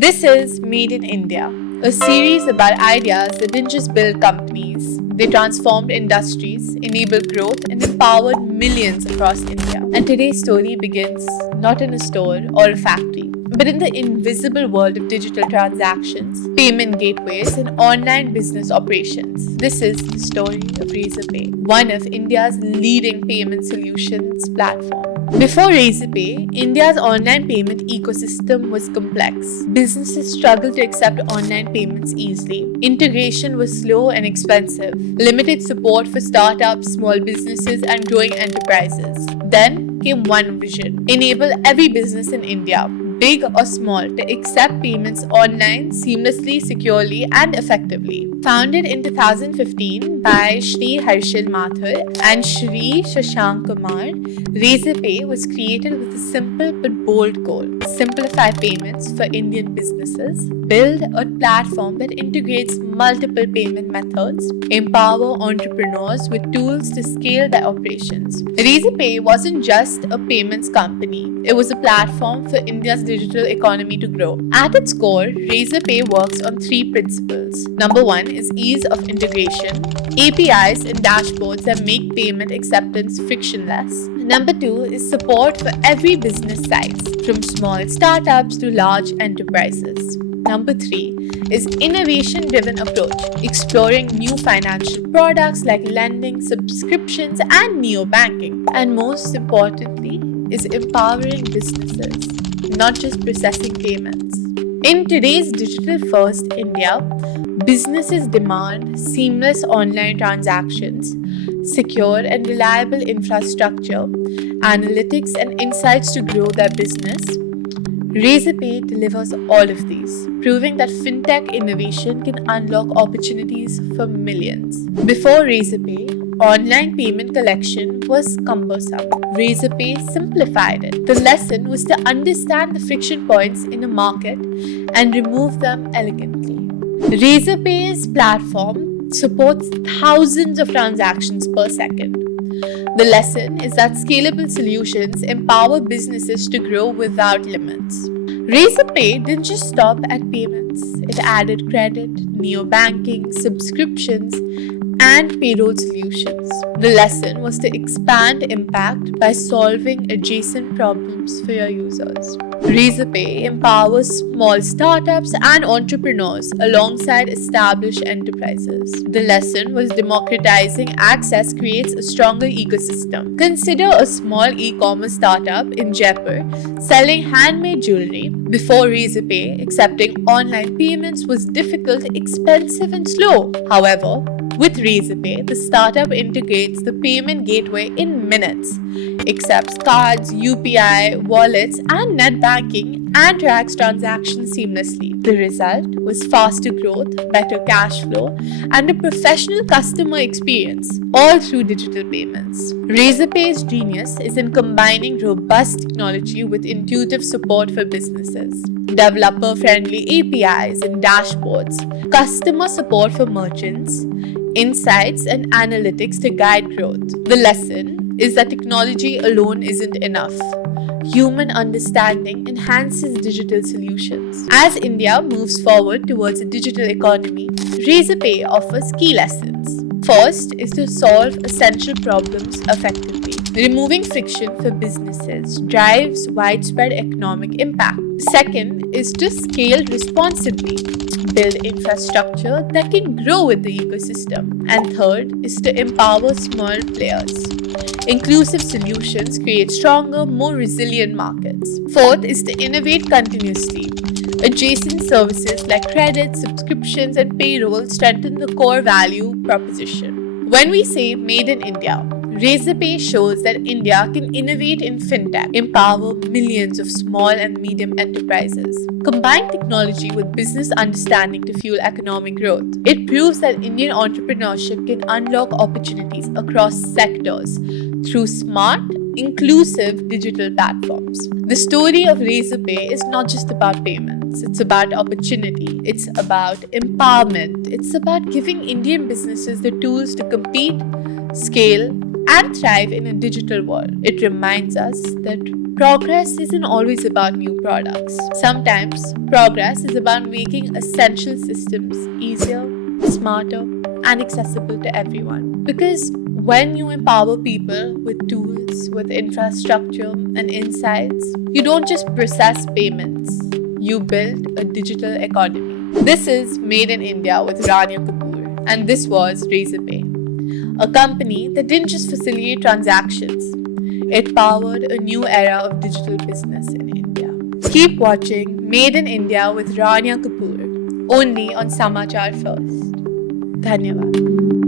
This is Made in India, a series about ideas that didn't just build companies, they transformed industries, enabled growth, and empowered millions across India. And today's story begins not in a store or a factory, but in the invisible world of digital transactions, payment gateways, and online business operations. This is the story of Razorpay, one of India's leading payment solutions platform. Before Razorpay, India's online payment ecosystem was complex. Businesses struggled to accept online payments easily. Integration was slow and expensive. Limited support for startups, small businesses, and growing enterprises. Then came one vision: enable every business in India, big or small, to accept payments online seamlessly, securely, and effectively. Founded in 2015 by Shri Harshil Mathur and Shri Shashank Kumar, Razorpay was created with a simple but bold goal: simplify payments for Indian businesses, build a platform that integrates multiple payment methods, empower entrepreneurs with tools to scale their operations. Razorpay wasn't just a payments company, it was a platform for India's digital economy to grow. At its core, Razorpay works on three principles. Number one is ease of integration, APIs and dashboards that make payment acceptance frictionless. Number two is support for every business size, from small startups to large enterprises. Number three is innovation-driven approach, exploring new financial products like lending, subscriptions, and neo-banking. And most importantly, is empowering businesses, not just processing payments. In today's digital-first India, businesses demand seamless online transactions, secure and reliable infrastructure, analytics and insights to grow their business. Razorpay delivers all of these, proving that fintech innovation can unlock opportunities for millions. Before Razorpay, online payment collection was cumbersome. Razorpay simplified it. The lesson was to understand the friction points in a market and remove them elegantly. Razorpay's platform supports thousands of transactions per second. The lesson is that scalable solutions empower businesses to grow without limits. Razorpay didn't just stop at payments. It added credit, neo-banking, subscriptions, and payroll solutions. The lesson was to expand impact by solving adjacent problems for your users. Razorpay empowers small startups and entrepreneurs alongside established enterprises. The lesson was democratizing access creates a stronger ecosystem. Consider a small e-commerce startup in Jaipur selling handmade jewelry. Before Razorpay, accepting online payments was difficult, expensive, and slow. However, with Razorpay, the startup integrates the payment gateway in minutes, accepts cards, UPI, wallets, and net banking, and tracks transactions seamlessly. The result was faster growth, better cash flow, and a professional customer experience, all through digital payments. Razorpay's genius is in combining robust technology with intuitive support for businesses, developer-friendly APIs and dashboards, customer support for merchants, insights and analytics to guide growth. The lesson is that technology alone isn't enough. Human understanding enhances digital solutions. As India moves forward towards a digital economy, Razorpay offers key lessons. First is to solve essential problems effectively. Removing friction for businesses drives widespread economic impact. Second is to scale responsibly. Build infrastructure that can grow with the ecosystem. And third is to empower small players. Inclusive solutions create stronger, more resilient markets. Fourth is to innovate continuously. Adjacent services like credit, subscriptions, and payroll strengthen the core value proposition. When we say Made in India, Razorpay shows that India can innovate in fintech, empower millions of small and medium enterprises, combine technology with business understanding to fuel economic growth. It proves that Indian entrepreneurship can unlock opportunities across sectors through smart, inclusive digital platforms. The story of Razorpay is not just about payments, it's about opportunity, it's about empowerment, it's about giving Indian businesses the tools to compete, scale, and thrive in a digital world. It reminds us that Progress isn't always about new products. Sometimes, progress is about making essential systems easier, smarter, and accessible to everyone. Because when you empower people with tools, with infrastructure, and insights, you don't just process payments, you build a digital economy. This is Made in India with Rania Kapoor, and this was Razorpay, a company that didn't just facilitate transactions, it powered a new era of digital business in India. Keep watching Made in India with Rania Kapoor, only on Samachar First. Dhanyavad.